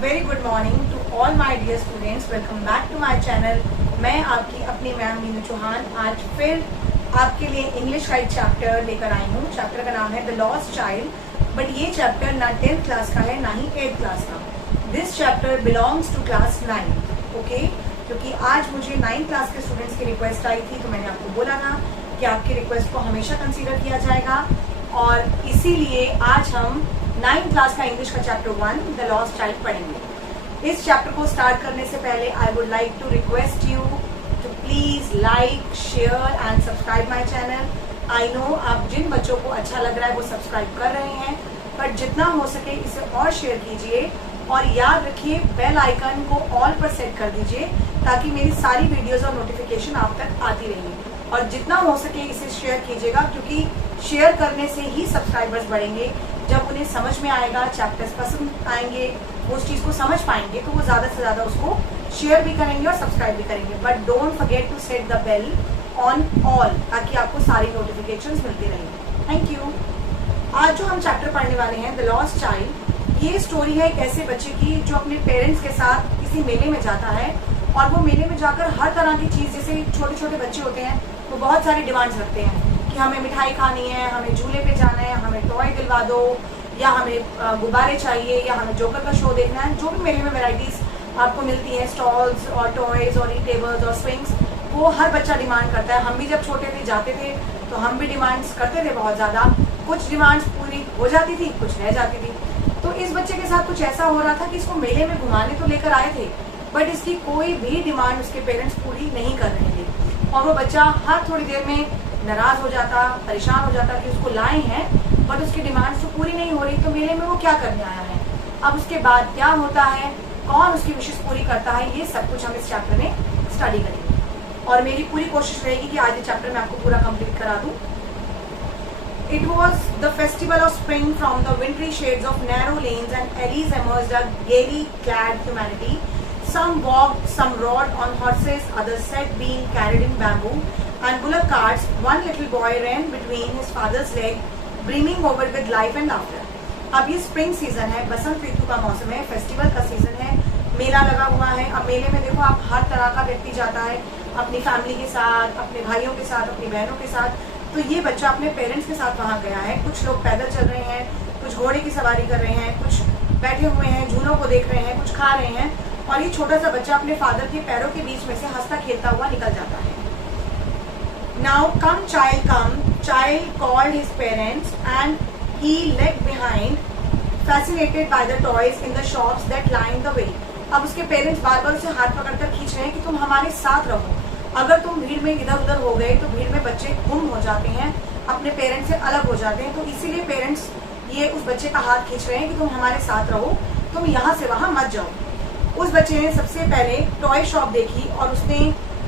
Very good morning to all my dear students. Welcome back to my channel. मैं आपकी अपनी ma'am Meenu Chauhan आज फिर आपके लिए इंग्लिश का एक चैप्टर लेकर आई हूँ। चैप्टर का नाम है द लॉस्ट चाइल्ड। बट ये चैप्टर ना 10th क्लास का है ना ही 8th क्लास का। This chapter belongs to class 9। Okay, क्योंकि आज मुझे 9th क्लास के स्टूडेंट्स की रिक्वेस्ट आई थी, तो मैंने आपको बोला था कि आपकी रिक्वेस्ट को हमेशा कंसीडर किया जाएगा, और इसीलिए आज हम 9th क्लास का इंग्लिश का चैप्टर 1 द लॉस्ट चाइल्ड पढ़ेंगे। इस चैप्टर को स्टार्ट करने से पहले I would like to request you to please like, share and subscribe my channel. I know आप जिन बच्चों को अच्छा लग रहा है वो सब्सक्राइब कर रहे हैं, बट जितना हो सके इसे और शेयर कीजिए, और याद रखिए बेल आइकन को ऑल पर सेट कर दीजिए ताकि मेरी सारी वीडियोस और नोटिफिकेशन आप तक आती रहेंगी। और जितना हो सके इसे शेयर कीजिएगा, क्योंकि शेयर करने से ही सब्सक्राइबर्स बढ़ेंगे। जब उन्हें समझ में आएगा, चैप्टर्स पसंद आएंगे, वो उस चीज़ को समझ पाएंगे, तो वो ज़्यादा से ज़्यादा उसको शेयर भी करेंगे और सब्सक्राइब भी करेंगे। But don't forget to set the bell on all ताकि आपको सारी नोटिफिकेशंस मिलती रहेंगी। Thank you. आज जो हम चैप्टर पढ़ने वाले हैं द लॉस्ट चाइल्ड, ये स्टोरी है एक ऐसे बच्चे की जो अपने पेरेंट्स के साथ किसी मेले में जाता है, और वो मेले में जाकर हर तरह की चीज़, जैसे छोटे छोटे बच्चे होते हैं वो बहुत सारी डिमांड्स रखते हैं कि हमें मिठाई खानी है, हमें झूले पे जाना है, हमें टॉय दिलवा दो, या हमें गुब्बारे चाहिए, या हमें जोकर का शो देखना है। जो भी मेले में वैरायटीज आपको मिलती हैं, स्टॉल्स और टॉयज और टेबल्स और स्विंग्स, वो हर बच्चा डिमांड करता है। हम भी जब छोटे थे जाते थे तो हम भी डिमांड्स करते थे बहुत ज़्यादा। कुछ डिमांड्स पूरी हो जाती थी, कुछ रह जाती थी। तो इस बच्चे के साथ कुछ ऐसा हो रहा था कि इसको मेले में घुमाने तो लेकर आए थे, बट इसकी कोई भी डिमांड उसके पेरेंट्स पूरी नहीं कर रहे थे, और वो बच्चा हर थोड़ी देर में नाराज हो जाता, परेशान हो जाता कि उसको लाए हैं बट उसकी डिमांड्स तो पूरी नहीं हो रही, तो मेले में वो क्या करने आया है। अब उसके बाद क्या होता है, कौन उसकी विशेष पूरी करता है, ये सब कुछ हम इस चैप्टर में स्टडी करेंगे, और मेरी पूरी कोशिश रहेगी कि आज ये चैप्टर मैं आपको पूरा कंप्लीट करा दूं। It was the festival of spring. From the wintry shades of narrow lanes and alleys emerged a gaily clad humanity. Some walked, some rode on horses, others sat being carried in bamboo and bullock carts. One little boy ran between his father's leg, brimming over with life and laughter. अब ये spring season है, बसंत ऋतु का मौसम है, festival का season है, मेला लगा हुआ है। अब मेले में देखो आप हर तरह का व्यक्ति जाता है अपनी फैमिली के साथ, अपने भाइयों के साथ, अपनी बहनों के साथ। तो ये बच्चा अपने पेरेंट्स के साथ वहाँ गया है। कुछ लोग पैदल चल रहे हैं, कुछ घोड़े की सवारी कर रहे हैं, कुछ बैठे हुए हैं, झूलों को देख रहे हैं, कुछ खा रहे हैं, और ये छोटा सा बच्चा अपने फादर के पैरों के बीच में से हंसता खेलता हुआ निकल जाता है। Now come, child called his parents, and he lagged behind, fascinated by the toys in the shops that lined the way. अब उसके पेरेंट्स बार बार उसे हाथ पकड़कर खींच रहे हैं कि तुम हमारे साथ रहो। अगर तुम भीड़ में इधर उधर हो गए तो भीड़ में बच्चे गुम हो जाते हैं, अपने पेरेंट्स से अलग हो जाते हैं। तो इसीलिए पेरेंट्स ये उस बच्चे का हाथ खींच रहे हैं कि तुम हमारे साथ रहो, तुम यहाँ से वहाँ मत जाओ। उस बच्चे ने सबसे पहले टॉय शॉप देखी और उसने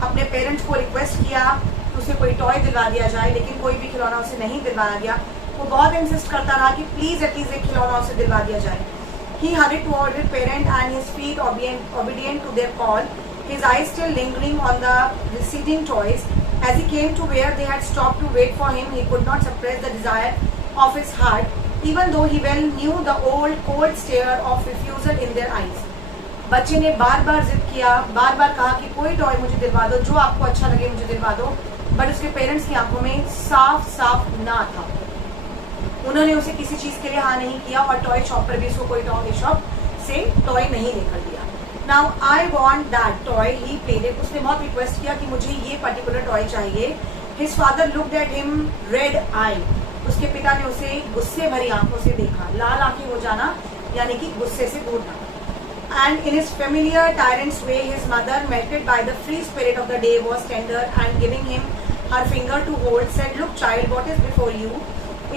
अपने पेरेंट्स को रिक्वेस्ट किया कि उसे कोई टॉय दिलवा दिया जाए, लेकिन कोई भी खिलौना उसे नहीं दिलवाया गया। वो बहुत इंसिस्ट करता रहा कि प्लीज एटलीस्ट एक खिलौना उसे दिलवा दिया जाए। He hurried toward his parent and his feet obedient to their call, his eyes still lingering on the receding toys. As he came to where they had stopped to wait for him, he could not suppress the desire of his heart, even though he well knew the old cold stare of refusal in their eyes. बच्चे ने बार बार जिद किया, बार बार कहा कि कोई toy मुझे दिलवा दो, जो आपको अच्छा लगे मुझे दिलवा दो, बट उसके पेरेंट्स की आंखों में साफ साफ ना था। उन्होंने उसे किसी चीज के लिए हाँ नहीं किया, और टॉय शॉप पर भी उसको कोई टॉय शॉप से टॉय नहीं लेकर दिया। Now I want that toy he pleaded. उसने बहुत रिक्वेस्ट किया कि मुझे ये पर्टिकुलर टॉय चाहिए। His father looked at him red eye. उसके पिता ने उसे गुस्से भरी आंखों से देखा। लाल आंखें हो जाना यानी कि गुस्से से घूरना। And in his familiar tyrant's way, his mother, melted by the free spirit of the day, was tender and giving him her finger to hold, said, "Look, child, what is before you?"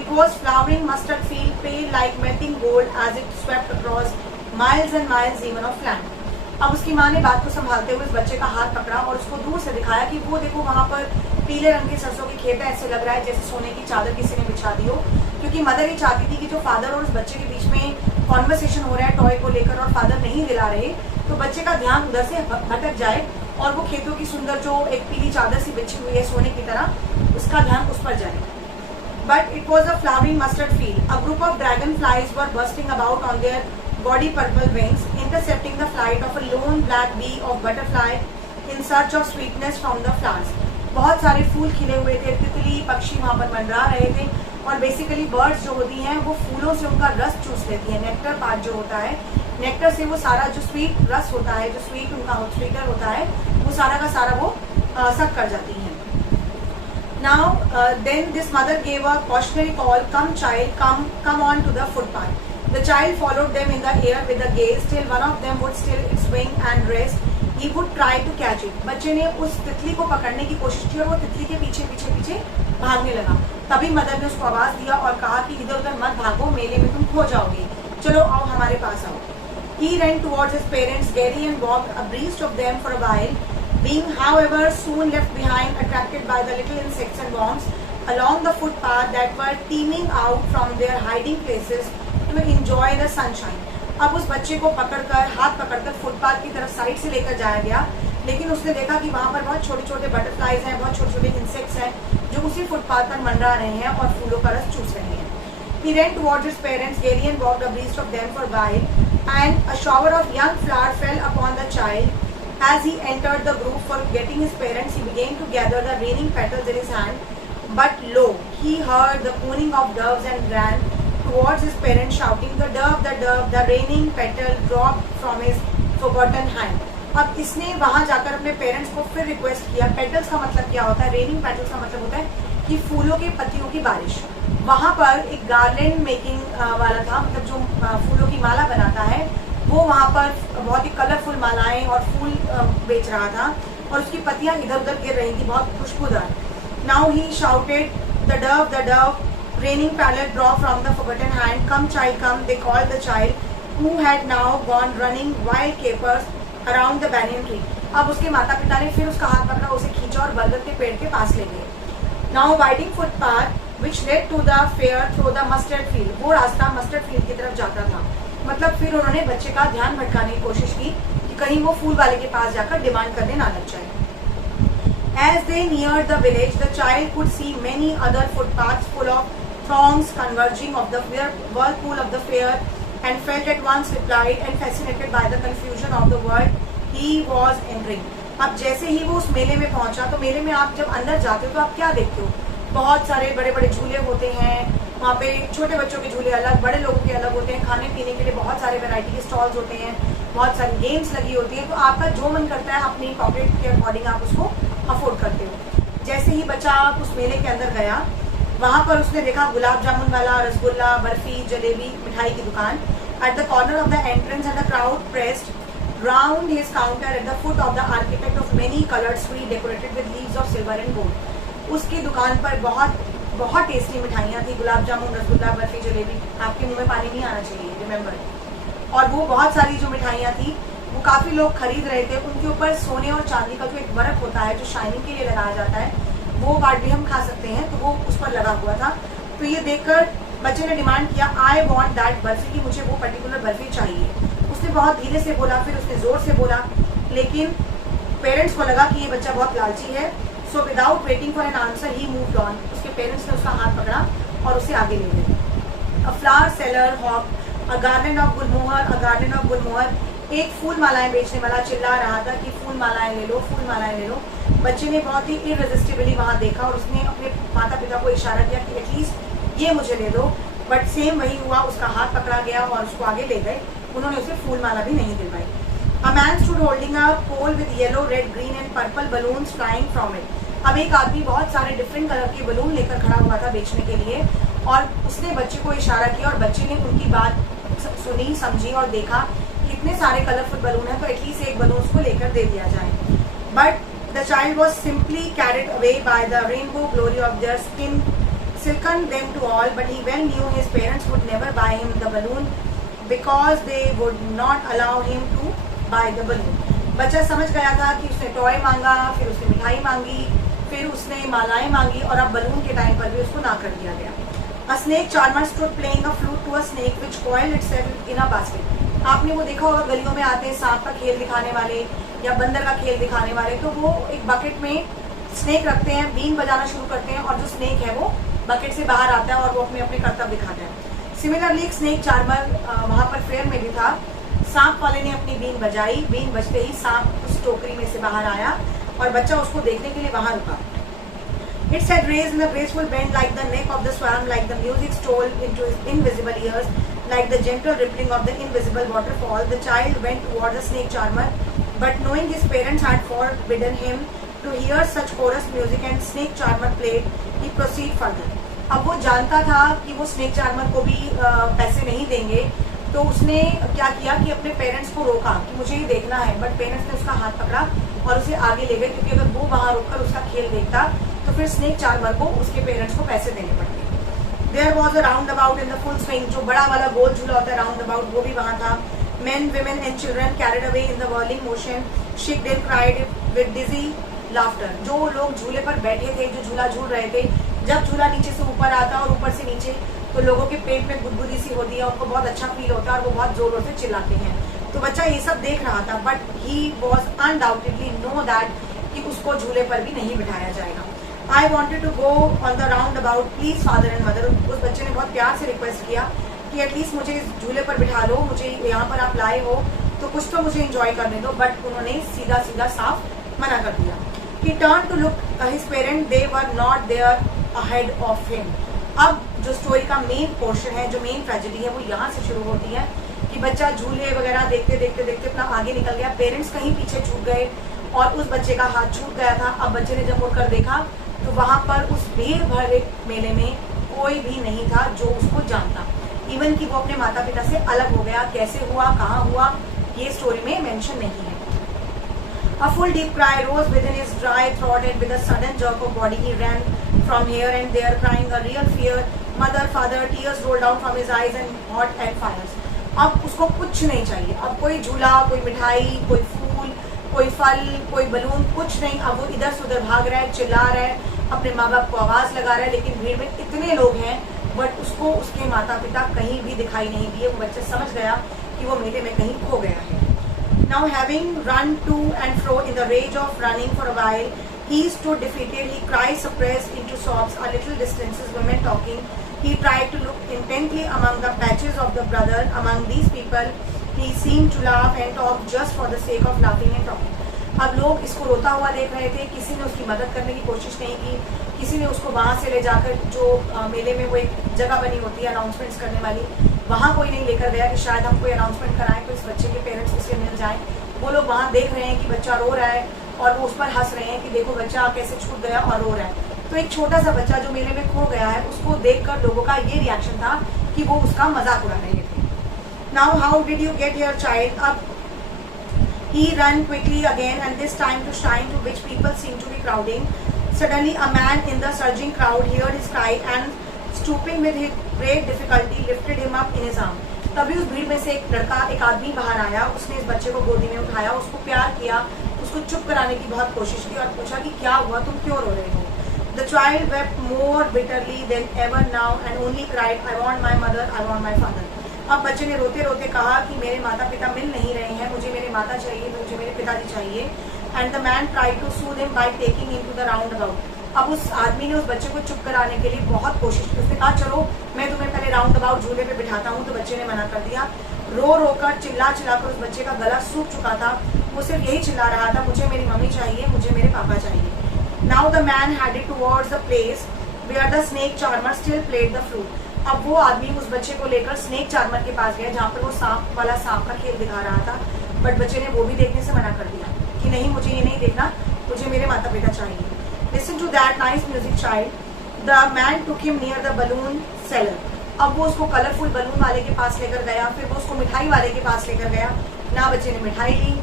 It was flowering mustard field, pale like melting gold as it swept across miles and miles even of land. अब उसकी माँ ने बात को संभालते हुए इस बच्चे का हाथ पकड़ा और उसको दूर से दिखाया कि वो देखो वहाँ पर पीले रंग के सरसों के खेत है। ऐसे लग रहा है जैसे सोने की चादर किसी ने बिछा दी हो, क्योंकि मदर ये चाहती थी कि जो फादर और उस बच्चे के बीच में कॉन्वर्सेशन हो रहा है टॉय को लेकर और फादर नहीं दिला रहे, तो बच्चे का ध्यान उधर से भटक जाए और वो खेतों की सुंदर जो एक पीली चादर सी बिछी हुई है सोने की तरह, उसका ध्यान उस पर जाए। But it was a flowering mustard field. A group of dragonflies were bursting about on their gaudy purple wings, intercepting the flight of a lone black bee of butterfly in search of sweetness from the flowers. बहुत सारे फूल खिले हुए थे, तितली पक्षी वहाँ पर मंडरा रहे थे और बेसिकली बर्ड्स जो होती हैं वो फूलों से उनका रस चूस लेती है। नेक्टर पार्ट जो होता है, नेक्टर से वो सारा जो स्वीट रस होता है, जो स्वीट उनका स्वीटर होता है, वो सारा का सारा वो सक कर जाती हैं। Now then this mother gave a cautionary call, come child, come on to the footpath. The child followed them in the air with a gaze till one of them would still its wing and rest. He would try to catch it. बच्चे ने उस तितली को पकड़ने की कोशिश की और वो तितली के पीछे पीछे पीछे भागने लगा। तभी मदर ने उसको आवाज दिया और कहा कि इधर उधर मत भागो, मेले में तुम खो जाओगे, चलो आओ हमारे पास आओ। He ran towards his parents gaily and walked abreast of them for a while, being however soon left behind, attracted by the little insects and worms along the footpath that were teeming out from their hiding places to enjoy the sunshine. अब उस बच्चे को पकड़कर, हाथ पकड़कर footpath की तरफ side से लेकर जाया गया, लेकिन उसने देखा कि वहाँ पर बहुत छोटे छोटे बटरफ्लाइज हैं, बहुत छोटे छोटे इंसेक्ट्स हैं जो उसी फुटपाथ पर मंडरा रहे हैं और फूलों का रस चूस रहे हैं। He ran towards his parents gaily and walked abreast of them for a while, and a shower of young flowers fell upon the child. As he entered the group for getting his parents, he began to gather the raining petals in his hand. But lo, he heard the cooing of doves and ran towards his parents shouting, the dove, the raining petal dropped from his forgotten hand. अब इसने वहां जाकर अपने parents को फिर request किया। Petals का मतलब क्या होता है? रेनिंग पेटल्स का मतलब होता है कि फूलों की पत्तियों की बारिश। वहां पर एक गार्लैंड मेकिंग वाला था, मतलब जो फूलों की माला बनाता है, वो वहां पर बहुत ही कलरफुल मालाएं और फूल बेच रहा था और उसकी पत्तियां इधर उधर गिर रही थी, बहुत खुशबूदार। Now he shouted, the Dove, raining petal drop from the forgotten hand, come child come. They called the child who had now gone running wild capers around the banyan tree. अब उसके माता पिता ने फिर उसका हाथ पकड़ा, उसे खींचा और बरगद के पेड़ के पास ले गए। Now winding footpath which led to the fair through the mustard field, वो रास्ता मस्टर्ड फील्ड की तरफ जाता था। मतलब फिर उन्होंने बच्चे का ध्यान भटकाने की कोशिश की कि कहीं वो फूल वाले के पास जाकर डिमांड करने ना लग जाए। As they neared the village, the child could see many other footpaths full of throngs converging of the whirlpool of the fair, and felt at once replied and fascinated by the confusion of the world he was entering. अब जैसे ही वो उस मेले में पहुंचा, तो मेले में आप जब अंदर जाते हो तो आप क्या देखते हो? बहुत सारे बड़े बड़े झूले होते हैं, वहाँ पे छोटे बच्चों के झूले अलग, बड़े लोगों के अलग होते हैं, खाने पीने के लिए बहुत सारे वैरायटी के स्टॉल्स होते हैं, बहुत सारी गेम्स लगी होती है। तो आपका जो मन करता है अपनी पॉकेट के अकॉर्डिंग आप उसको अफोर्ड करते हो। जैसे ही बच्चा उस मेले के अंदर गया, वहां पर उसने देखा गुलाब जामुन वाला, रसगुल्ला, बर्फी, जलेबी, मिठाई की दुकान। At the corner of the entrance and the crowd pressed round his counter at the foot of the architect of many colored tree decorated with leaves of silver and gold. उसकी दुकान पर बहुत टेस्टी मिठाइयाँ थी, गुलाब जामुन, रसगुल्ला, बर्फी, जलेबी। आपके मुंह में पानी नहीं आना चाहिए, रिमेम्बर। और वो बहुत सारी जो मिठाइयाँ थी वो काफी लोग खरीद रहे थे। उनके ऊपर सोने और चांदी का जो एक वर्क होता है जो शाइनिंग के लिए लगाया जाता है, वो पार्ट भी हम खा सकते हैं, तो वो उस पर लगा हुआ था। तो ये देखकर बच्चे ने डिमांड किया, आई वॉन्ट दैट बर्फी, की मुझे वो पर्टिकुलर बर्फी चाहिए। उसने बहुत धीरे से बोला, फिर उसने जोर से बोला, लेकिन पेरेंट्स को लगा कि ये बच्चा बहुत लालची है। So without waiting for an answer he moved on. उसके पेरेंट्स ने उसका हाथ पकड़ा और उसे आगे ले गए। A flower seller shop, a garden of gulmohar, a garden of gulmohar. एक फूल मालाएं बेचने वाला चिल्ला रहा था कि फूल मालाएं ले लो, फूल मालाएं ले लो। बच्चे ने बहुत ही इररेजिस्टिबली वहां देखा और उसने अपने माता पिता को इशारा किया कि एटलीस्ट ये मुझे ले दो। बट सेम वही हुआ, उसका हाथ पकड़ा गया और उसको आगे ले गए। उन्होंने उसे फूल माला भी नहीं दिलवाई। A man stood holding a pole with yellow, red, green and purple balloons flying from it. अब एक आदमी बहुत सारे डिफरेंट कलर के बलून लेकर खड़ा हुआ था बेचने के लिए, और उसने बच्चे को इशारा किया और बच्चे ने उनकी बात सुनी, समझी और देखा कि इतने सारे कलरफुल बलून हैं तो एटलीस्ट एक बलून उसको लेकर दे दिया जाए। But the child was simply carried away by the rainbow glory of their skin silkened them to all, but he well knew his parents would never buy him the balloon because they would not allow him to buy the balloon. बच्चा समझ गया था कि उसने toy मांगा, फिर उसने मिठाई मांगी, फिर उसने मालाएं मांगी और अब बलून के टाइम पर भी उसको ना कर दिया गया। A snake charmer stood playing a flute to a snake which coiled itself in a basket. आपने वो देखा होगा, गलियों में आते हैं सांप का खेल दिखाने वाले या बंदर का खेल दिखाने वाले, तो वो एक बकेट में स्नेक रखते हैं, बीन बजाना शुरू करते हैं और जो स्नेक है वो बकेट से बाहर आता है और वो अपने अपने करतब दिखाता है। सिमिलरली स्नेक चार्मर वहां पर फेयर में भी था। सांप वाले ने अपनी बीन बजाई, बीन बजते ही सांप उस टोकरी में से बाहर आया और बच्चा उसको देखने के लिए वहां रुका। Its head raised in a graceful bend like the neck of the swan, like the music stole into his invisible ears, like the gentle rippling of the invisible waterfall. The child went towards the snake charmer, but knowing his parents had forbidden him to hear such chorus music and snake charmer played, he proceeded further. अब वो जानता था कि वो snake charmer को भी पैसे नहीं देंगे, तो उसने क्या किया कि अपने पेरेंट्स को रोका कि मुझे ये देखना है, बट पेरेंट्स ने उसका हाथ पकड़ा और उसे आगे ले गए, क्योंकि अगर वो वहां रुककर उसका खेल देखता तो फिर स्नेक चार्मर को उसके पेरेंट्स को पैसे देने पड़ते। There was a roundabout in the full swing, जो बड़ा वाला गोल झूला होता है राउंड अबाउट, वो भी वहां था। Men, women and children carried away in the whirling motion, shrieked and cried with dizzy laughter. जो लोग झूले पर बैठे थे, जो झूला झूल रहे थे, जब झूला नीचे से ऊपर आता और ऊपर से नीचे, तो लोगों के पेट में गुदगुदी सी होती है, उनको बहुत अच्छा फील होता है और वो बहुत जोरों से चिल्लाते हैं। तो बच्चा ये सब देख रहा था, but he was undoubtedly know that कि उसको झूले पर भी नहीं बिठाया जाएगा। I wanted to go on the roundabout, please father and mother. उस बच्चे ने बहुत प्यार से रिक्वेस्ट किया कि एटलीस्ट मुझे इस झूले पर बिठा लो, मुझे यहाँ पर आप लाए हो तो कुछ तो मुझे एंजॉय करने दो, बट उन्होंने सीधा सीधा साफ मना कर दिया। He turned to look his parents, they were not there ahead of him. अब जो स्टोरी का मेन पोर्शन है, जो मेन ट्रेजेडी है, वो यहाँ से शुरू होती है कि बच्चा झूले वगैरह देखते देखते देखते अपना आगे निकल गया, पेरेंट्स कहीं पीछे छूट गए और उस बच्चे का हाथ छूट गया था। अब बच्चे ने जब मुड़कर देखा तो वहां पर उस भीड़ भरे मेले में कोई भी नहीं था जो उसको जानता, इवन कि वो अपने माता पिता से अलग हो गया। कैसे हुआ, कहाँ हुआ, ये स्टोरी में मेंशन नहीं है। A full deep cry rose within his dry throat, and with a sudden jerk of body he ran from here and there, crying a real fear. Mother, father, tears rolled down from his eyes and hot and fires. अब उसको कुछ नहीं चाहिए, अब कोई झूला, कोई मिठाई, कोई फूल, कोई फल, कोई बलून, कुछ नहीं। अब वो इधर से उधर भाग रहा है, चिल्ला रहा है, अपने माँ बाप को आवाज लगा रहा है, लेकिन भीड़ में इतने लोग हैं बट उसको उसके माता पिता कहीं भी दिखाई नहीं दिए। वो बच्चा समझ गया कि वो मेले में कहीं खो गया है। Now having run to and fro in the rage of running for a while, he stood defeated. He cried, suppressed into sobs. A little distances, women talking. He tried to look intently among the patches of the brother. Among these people, he seemed to laugh and talk just for the sake of laughing and talking. अब लोग इसको रोता हुआ देख रहे थे, किसी ने उसकी मदद करने की कोशिश नहीं की, किसी ने उसको वहां से ले जाकर जो मेले में वो एक जगह बनी होती है अनाउंसमेंट्स करने वाली, वहां कोई नहीं लेकर गया कि शायद हम कोई अनाउंसमेंट कराएं तो इस बच्चे के पेरेंट्स इससे मिल जाएं। वो लोग वहां देख रहे हैं कि बच्चा रो रहा है और वो उस पर हंस रहे हैं कि देखो बच्चा कैसे छूट गया और रो रहा है। तो एक छोटा सा बच्चा जो मेले में खो गया है, उसको देखकर लोगों का ये रिएक्शन था कि वो उसका मजाक उड़ा रहे थे। Now how did you get here child? अब he ran quickly again, and this time to Shrine, to which people seemed to be crowding. Suddenly a man in the surging crowd heard his cry and stooping with great difficulty lifted him up in his arm. तभी उस भीड़ में से एक लड़का, एक आदमी बाहर आया, उसने इस बच्चे को गोदी में उठाया, उसको प्यार किया, उसको चुप कराने की बहुत कोशिश की और पूछा कि क्या हुआ, तुम क्यों रो रहे हो? The child wept more bitterly than ever now and only cried, I want my mother, I want my father. अब बच्चे ने रोते रोते कहा कि मेरे माता पिता मिल नहीं रहे हैं, मुझे मेरे माता चाहिए, मुझे मेरे पिताजी चाहिए। And the man tried to soothe him by taking him to the roundabout. अब उस आदमी ने उस बच्चे को चुप कराने के लिए बहुत कोशिश की। उसने कहा चलो मैं तुम्हें पहले राउंड अबाउट झूले पे बिठाता हूँ, तो बच्चे ने मना कर दिया। रो रो कर, चिल्ला चिल्ला कर उस बच्चे का गला सूख चुका था। वो सिर्फ यही चिल्ला रहा था, मुझे मेरी मम्मी चाहिए, मुझे मेरे पापा चाहिए। Now the man headed towards the place where the snake charmer still played the flute. अब वो आदमी उस बच्चे को लेकर स्नेक चार्मर के पास गया, जहाँ पर वो सांप वाला सांप का खेल दिखा रहा था, बट बच्चे ने वो भी देखने से मना कर दिया कि नहीं, मुझे ये नहीं देखना, मुझे मेरे माता पिता चाहिए। Listen to that nice music child, the man took him near the balloon seller. अब वो उसको कलरफुल बलून वाले के पास लेकर गया, फिर वो उसको मिठाई वाले के पास लेकर गया। ना बच्चे ने मिठाई ली,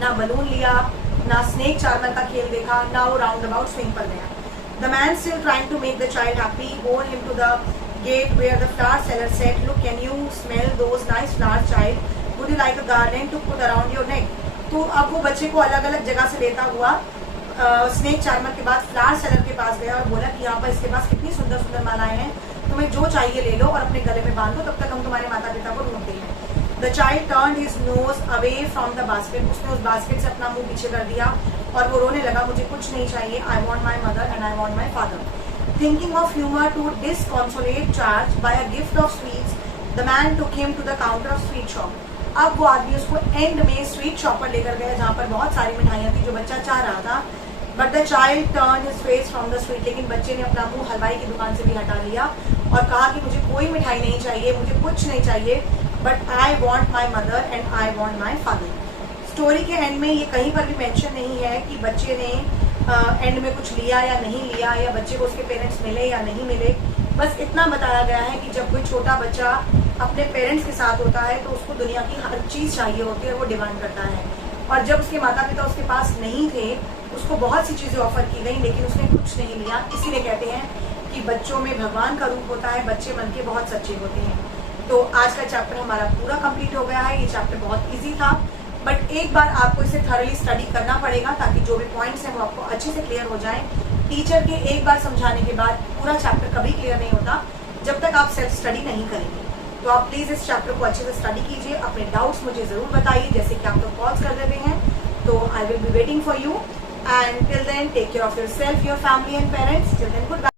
ना बलून लिया, ना स्नेक चार्मर का खेल देखा, ना वो राउंड अबाउट स्विंग पर गया। The man still trying to make the child happy bold him to the gate where the flower seller said, look, can you smell those nice flowers, child? Would you like a garland to put around your neck? तो अब वो बच्चे को अलग अलग जगह से लेता हुआ स्नेक चार्मर के बाद फ्लावर सेलर के पास गया और बोला कि यहाँ पर इसके पास कितनी सुंदर सुंदर मालाएं हैं, तुम्हें जो चाहिए ले लो और अपने गले में बांधो, तब तक हम तुम्हारे माता पिता को ढूंढते हैं। The child turned his nose away from the basket. उसने उस बास्केट से अपना मुंह पीछे कर दिया और वो रोने लगा, मुझे कुछ नहीं चाहिए, I want my mother and I want my father. Thinking of humor to disconsolate charge by a gift of sweets, the man took him to the counter of sweet shop. अब वो आदमी उसको एंड में sweet shop पर लेकर गया जहाँ पर बहुत सारी मिठाइयाँ थी जो बच्चा चाह रहा था. But the child turn his face from the sweet. लेकिन बच्चे ने अपना मुंह हलवाई की दुकान से भी हटा लिया और कहा कि मुझे कोई मिठाई नहीं चाहिए, मुझे कुछ नहीं चाहिए, but I want my mother and I want my father. Story के एंड में ये कहीं पर भी मेंशन नहीं है कि बच्चे ने एंड में कुछ लिया या नहीं लिया, या बच्चे को उसके पेरेंट्स मिले या नहीं मिले. बस इतना बताया गया है कि जब कोई छोटा बच्चा अपने पेरेंट्स के साथ होता है तो उसको दुनिया की हर चीज़ चाहिए होती है, वो डिमांड करता है. और जब उसके माता पिता उसके पास नहीं थे, उसको बहुत सी चीज़ें ऑफर की गई लेकिन उसने कुछ नहीं लिया. इसीलिए कहते हैं कि बच्चों में भगवान का रूप होता है, बच्चे मन के बहुत सच्चे होते हैं. तो आज का चैप्टर हमारा पूरा कंप्लीट हो गया है. ये चैप्टर बहुत ईजी था, बट एक बार आपको इसे थॉरली स्टडी करना पड़ेगा ताकि जो भी पॉइंट्स हैं वो आपको अच्छे से क्लियर हो जाएं. टीचर के एक बार समझाने के बाद पूरा चैप्टर कभी क्लियर नहीं होता जब तक आप सेल्फ स्टडी नहीं करेंगे. तो आप प्लीज़ इस चैप्टर को अच्छे से स्टडी कीजिए. अपने डाउट्स मुझे ज़रूर बताइए, जैसे कि आप लोग कॉल्स कर देते हैं. तो I will be waiting for you, and till then take care of your self, your family and parents. Till then good bye.